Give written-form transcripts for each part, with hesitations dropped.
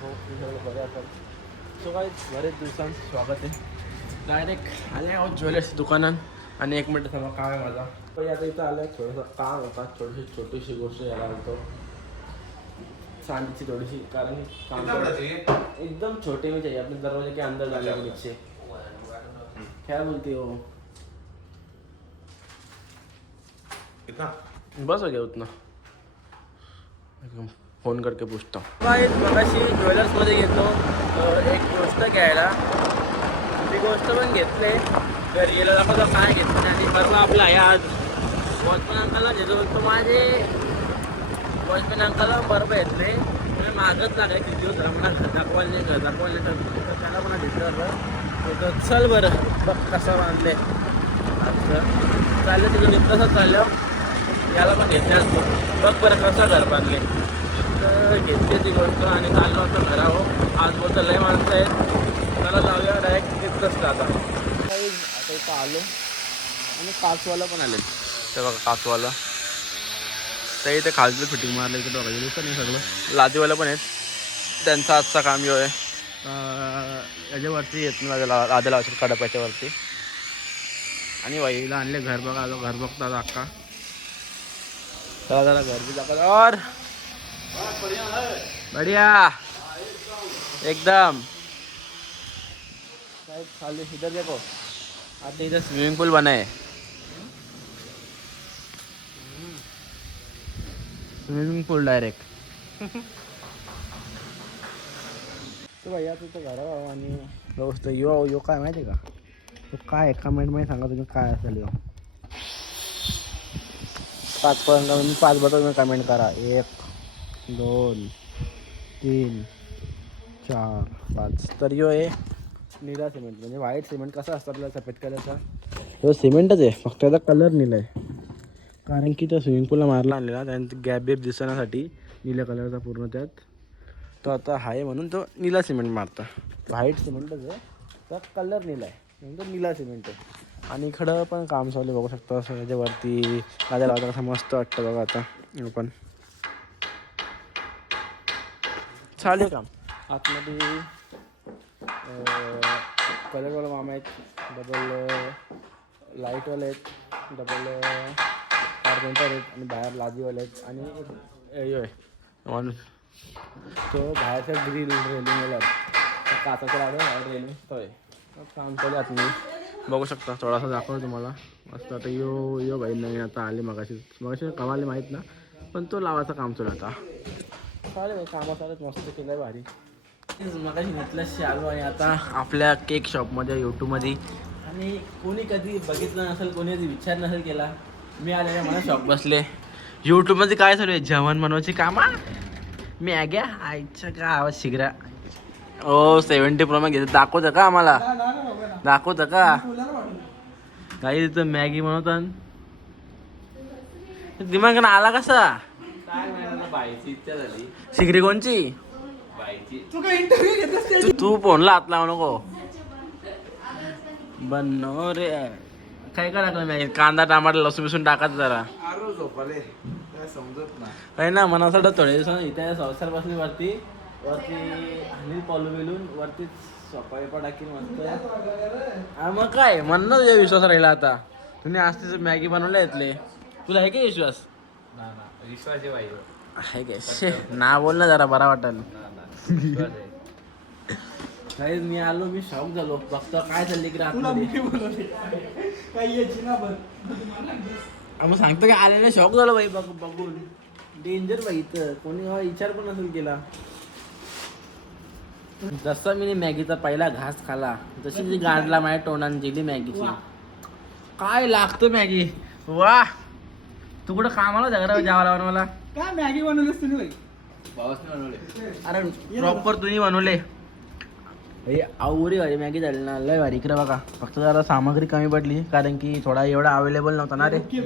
हो तुम्ही सगळं बरे असाल. सो काय बरेच दिवसांचं स्वागत आहे. डायरेक्ट आले आहोत ज्वेलर्स दुकानात आणि 1 मिनिट थांबा. काय आहे माझा पण आता इथं आलं थोडंसं काम होता. छोटीशी गोष्ट यायला होतो चांदीची थोडीशी, कारण काम एकदम छोटे में चाहिए अपने दरवाजे के अंदर जाने के नीचे. क्या बोलती हो? बस हो गया उतना. फोन करके पूछता हूँ. बाई मगाशी ज्वेलर्समध्ये घेतो एक गोष्ट घ्यायला. ती गोष्ट पण घेतले घरी गेलं दाखवतो काय घेतलं. आणि परवा आपला आहे आज वॉचमॅन अंकलला घेतो. तो माझे वॉचमॅन अंकलला बरोबर घेतले. म्हणजे मागच लागाय किती दिवस मला दाखवायला नाही तर त्याला मला घेतलं. चल बरं बघ कसं बांधले असं चाललं. तिकडे तसंच चाललं. याला पण घेतले असतो. बघ बरं कसं घर बांधले. तर घेतली ती गोष्ट आणि चाललो होतं घरावर. आज बोलतं लय माणसं आहेत, त्याला जाऊया डायरेक्ट तिथंच आता. आता इथं आलो आणि काचवाला पण आले. ते बघा काचवाला ते इथे खालचं फिटिंग मारलं. इकडे बघा दिसतं नाही सगळं. लादीवाला पण आहेत. त्यांचा आजचा काम जो आहे याच्यावरती येत नाही लाद्या लावायचं कडप्याच्यावरती. आणि वहीला आणले घर बघा. घर बघतात अक्का. चला जरा घर भी दाखवत. और बढ़िया एकदम. खाली इधर देखो आता इधर स्विमिंग पूल बना है. स्विमिंग पूल डायरेक्ट. तो भैया तुझं घर आणि व्यवस्था यो काय माहिती आहे का? तो काय कमेंटमध्ये सांगा तुम्ही काय असेल यो. 5 पर्यंत 5 बटन तुम्ही कमेंट करा. 1 2 3 4 5. तर यो आहे निळा सिमेंट. म्हणजे व्हाईट सिमेंट कसं असतं आपल्याला सफेद कलरचा. तो सिमेंटच आहे फक्त त्याचा कलर निळा आहे. कारण की त्या स्विमिंग पूलला मारला आणलेला त्यानंतर गॅप बेप दिसण्यासाठी निळ्या कलरचा पूर्ण त्यात. तो आता आहे म्हणून तो निळा सिमेंट मारता. व्हाईट सिमेंटच आहे तर कलर निळा आहे म्हणून तो निळा सिमेंट आहे. आणि इकडं पण काम चालू बघू शकता. असं याच्यावरती माझ्या लावता कसं मस्त वाटतं बघा. आता आपण चालेल काम आतमध्ये कलरवाला मामा आहेत. डबल लाईटवाले आहेत. डबल कार्पेंटर आहेत. आणि बाहेर लादीवाले आहेत. आणि यो आहे माणूस तो बाहेरच्या ग्रिल रेलिंगवाला काचाचा लावलं बाहेर रेलिंग तो आहे. काम चालू आहे आतमध्ये बघू शकता. थोडासा दाखवतो तुम्हाला मस्त. आता यो भाई नवीन आता आले मगाशी कमाले माहीत ना. पण तो लावायचं काम चालू आता चालेल. कामा चालत मस्त केलं आहे भारी. मगाशी घेतल्याशी आलो आणि आता आपल्या केक शॉपमध्ये यूट्यूबमध्ये. आणि कोणी कधी बघितलं नसेल कोणी कधी विचार नसेल केला मी आलेल्या मला शॉप बसले. यूट्यूबमध्ये काय चालू आहे जेवण बनवायची कामा. मी आग्या आईच्या का आवाज शिगरा. ओ 70 Pro Max घेत दाखवतं का आम्हाला. दाखवतं का काही तिथं मॅगी बनवतात. दिमाग आला कसा शिगरी कोणची तू फोनला हात लावू नको. बनव रे काय काय टाकलं मॅगी. कांदा टमाटर लसूण बिसून टाकायचं जरा काही ना मनासाठी. थोड्या दिवसांनी इथे संसार बसली वरती अनिल पॉलू बेलून वरती सोपा बिपा टाकीन मस्त. मग काय म्हण ना तुझ्या विश्वास राहिला. आता तुम्ही आज तिचं मॅगी बनवल्या येतले. तुला आहे का विश्वास? विश्वास आहे काय शे ना बोल ना जरा बरा वाटेल. काही मी आलो मी शॉक झालो बघतो काय चालले की मग सांगतो की आलेला शॉक झालो बाई बघून. डेंजर बाई इथं कोणी विचार पण नसेल केला. जसा मी मॅगीचा पहिला घास खाला जशी ती गाडला माझ्या तोंडाने गेली मॅगीची. काय लागतो मॅगी वा. तू कुठं कामाला जागा जावं लागलं मला. काय मॅगी बनवलीस तुम्ही बाई? भावासने बनवले. अरे प्रॉपर तुम्ही बनवले भाई. आवरी भारी मॅगी झाली ना लय भारी. इकडे बघा फक्त जरा सामग्री कमी पडली कारण की थोडा एवढा अवेलेबल नव्हता ना रे. ओके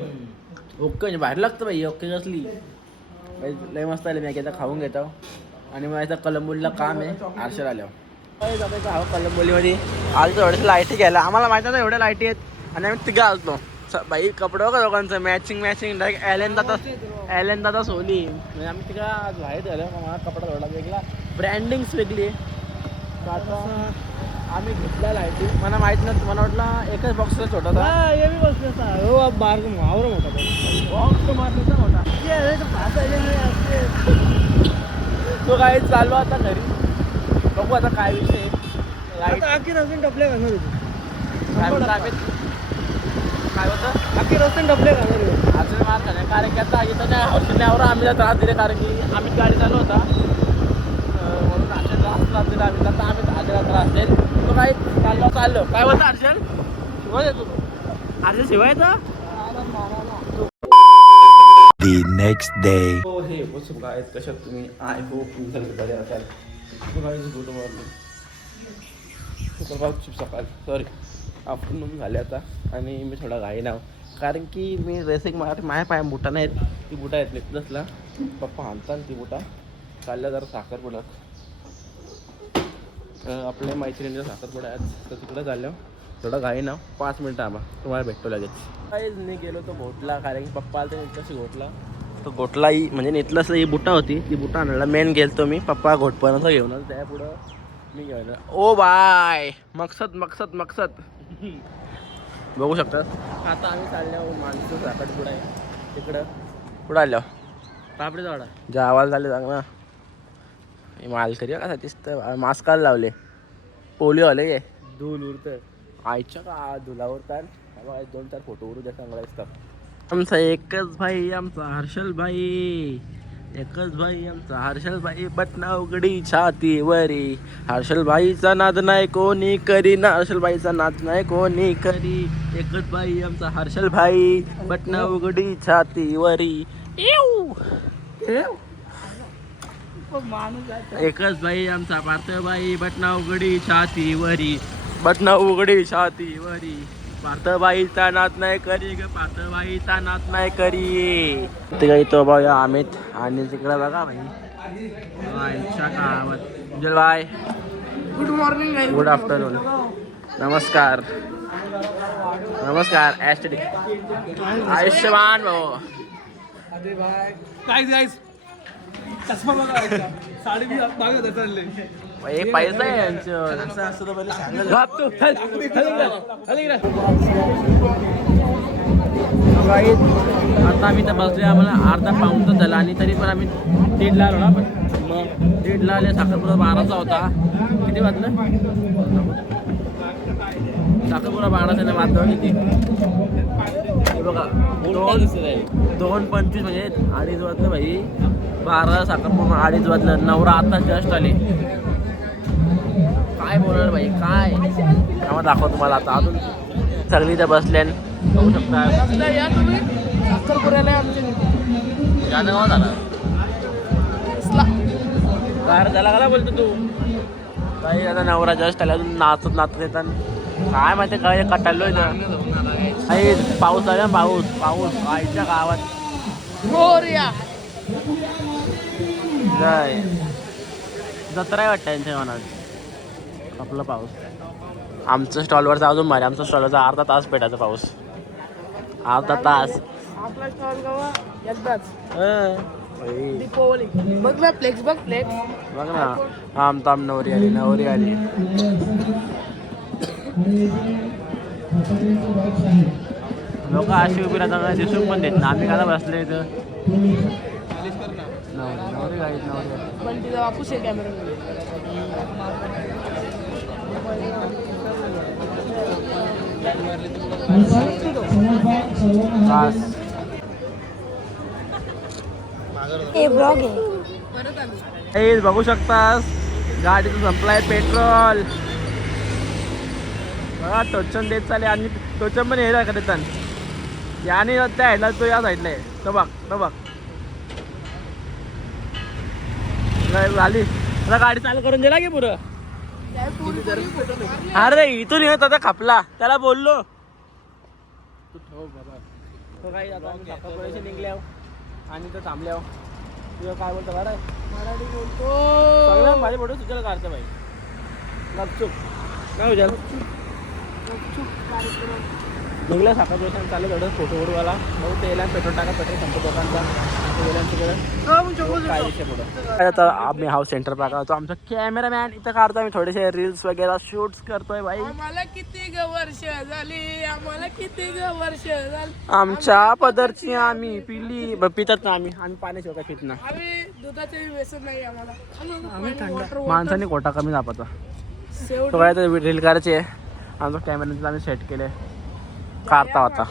म्हणजे बाहेर लागतं भाई. ओके कसली भाई लय मस्त आले मॅगी. आता खाऊन घेतो आणि मग आता कलंबोलीला काम आहे आरशर आल्यावर. कलंबोलीमध्ये आज थोड्याशा लाईटी घ्यायला आम्हाला माहिती नाही एवढ्या लाईटी आहेत. आणि आम्ही तिघं आलतो बाई कपडे का लोकांचं मॅचिंग डायरेक्ट ॲलन दादा सोली म्हणजे आम्ही तिला बाहेर झालं मला कपडा थोडा वेगळा ब्रँडिंग्स वेगळी आहे. तर आता आम्ही घेतला लाईटी मला माहित नव्हतं मला वाटलं एकच बॉक्सला छोटा होता हे मी बसलो हो बार मावर मोठा बॉक्स तो मारण्याचा मोठा तो काही चालू आता घरी बघू आता काय विषय लाईट आखी रसून टपले घालणार होते काय होतं आखी रसून टपले घालणार होते अजून मार खाणे कारण की आता इथं त्या हॉस्टेलवर आम्ही त्रास दिले कारण की आम्ही गाडी चालू होता म्हणून असे त्रास दिला आम्ही आता आम्ही आजला त्रास देईल तो काही चाललो काय बोलतो हर्षल शिवाय येतो तो हर्षल शिवायचा The next day. हो हे बसून काय कशा तुम्ही आय होप तुम्ही बरे असाल गुड मॉर्निंग सकाळ सॉरी आफ्टरनून झाले आता आणि मी थोडा घाई नाव कारण की मी रेसिंग माझ्या पाया बुटा नाहीत ती बुटा आहेत प्लसला पप्पा आणतात ती बुटा चालल्या जरा साखरपुड्यात आपल्या मैत्रिणीच्या साखरपुडा आहेत तर तिकडं चाललं थोडा घाई नाव 5 मिनटं आम्हा तुम्हाला भेटतो लगेच काहीच नाही गेलो तो घोटला कारण की पप्पा आला तर नेतलंशी घोटला तो घोटलाही म्हणजे नेतलंसं ही बुटा होती ती बुटा आणायला मेन गेलतो मी पप्पा घोटपर्यंत घेऊनच त्या पुढं मी घेऊन ओ बाय मकसद बघू शकतात आता आम्ही चाललो माणसं साखरपुडा आहे तिकडं पुढं आलो पापडी झाडा जे आवाज झाले सांग ना मालकरी कसा दिसतं मास्काला लावले पोलिओ आले गे धूल उरतं आईच्या का धुलावर तर 2-4 फोटो उरू द्या चांगला दिसतात आमचा एकच भाई आमचा हर्षल भाई बटना उघडी छातीवरी हर्षल भाईचा नाद नाही कोणी करी ना हर्षल भाईचा नाद नाही कोणी करी एकच भाई आमचा हर्षल भाई बटना उघडी छातीवरी एकच भाई आमचा पार्थबाई बटना उघडी छातीवरी पार्थबाईचा नाद नाही करी ग पार्थबाईचा नाद नाही करी तिकडे तो बघा अमित आणि तिकडे बघा भाई आईच्या गावात उज्जवल भाई गुड मॉर्निंग गुड आफ्टरनून नमस्कार आयुष्यमान भाऊ काय चष्मा बघा साडी बी मागे चालले हे पैसा आहे यांचं असं तर पहिले सांगायला आता आम्ही तर बसले आम्हाला अर्धा पाऊण तर झाला आणि तरी पण आम्ही 1:30 आलो ना पण मग 1:30 आले साखरपुडा 12चा होता किती वाजलं साखरपुडा 12चा वाजलं किती बघा 2:25 म्हणजे 2:30 वाजलं भाई 12 साखरपुडा 2:30 वाजलं नवरा आता जस्ट आले काय बोलणार भाई काय आम्हाला दाखव तुम्हाला आता अजून सगळी त्या बसल्यान बघू शकता या तुम्ही साखरपुड्याला आमच्या गाणं गाव झाला कार झाला का बोलतो तू काही आता नवरा जस्ट आला अजून नाचत येतात काय माहिती काय कटालो इथं काही पाऊस आला पाऊस आईच्या गावात जय जत्रा वाटतं त्यांच्या मनात आपला पाऊस आमच्या स्टॉलवरचा अजून मारे आमच्या स्टॉलवरचा अर्धा तास पेटायचा पाऊस अर्धा तास आपला स्टॉल गावा एकदाच भाई. दीपावली बघ ना फ्लेक्स बघ फ्लेक्स बघ ना ताम नवरी आली लोक अशी उभी राहतात दिसून पण देत ना आम्ही काय बसले इथं नवरी पण तिचा वापूस आहे कॅमेरा बघू शकतास गाडीचं सप्लाय पेट्रोल बघा टोचन देत चाले आणि टोचन पण हे का देतात याने त्या साईडला तो या साईडला आहे तो बघ झाली आता गाडी चालू करून दिला की पुरं अरे इथून येत आता खापला त्याला बोललो तू ठेव बाबा तो काही आता पैसे निघल्या आणि तो थांबल्या तुझं काय बोलतो बरं मराठी बोलतो सगळं माझे फोटो तुझ्याला काढतं बाई गपचूप काय विचार निघलं सकाळपासून चालू थोडं फोटो वोटोवाला भाऊ तेला पेट्रोल टाका पेट्रोल संपतो दोघांचं काय विषय पुढं आता आम्ही हाऊस सेंटर पाहतो आमचा कॅमेरामॅन इथं काढतो आम्ही थोडेसे रील्स वगैरे शूट्स करतोय भाई आम्हाला किती ग वर्ष झाली आम्हाला किती ग वर्ष झाली आमच्या पदरची आम्ही पिली पितात ना आम्ही पाण्याची वगैरे पित ना आम्ही दुधाचे व्यसन नाही आम्हाला माणसाने कोटा कमी दापाचा शेवटी तो काय रील करायचे आमचा कॅमेरा आम्ही सेट केले काढता होता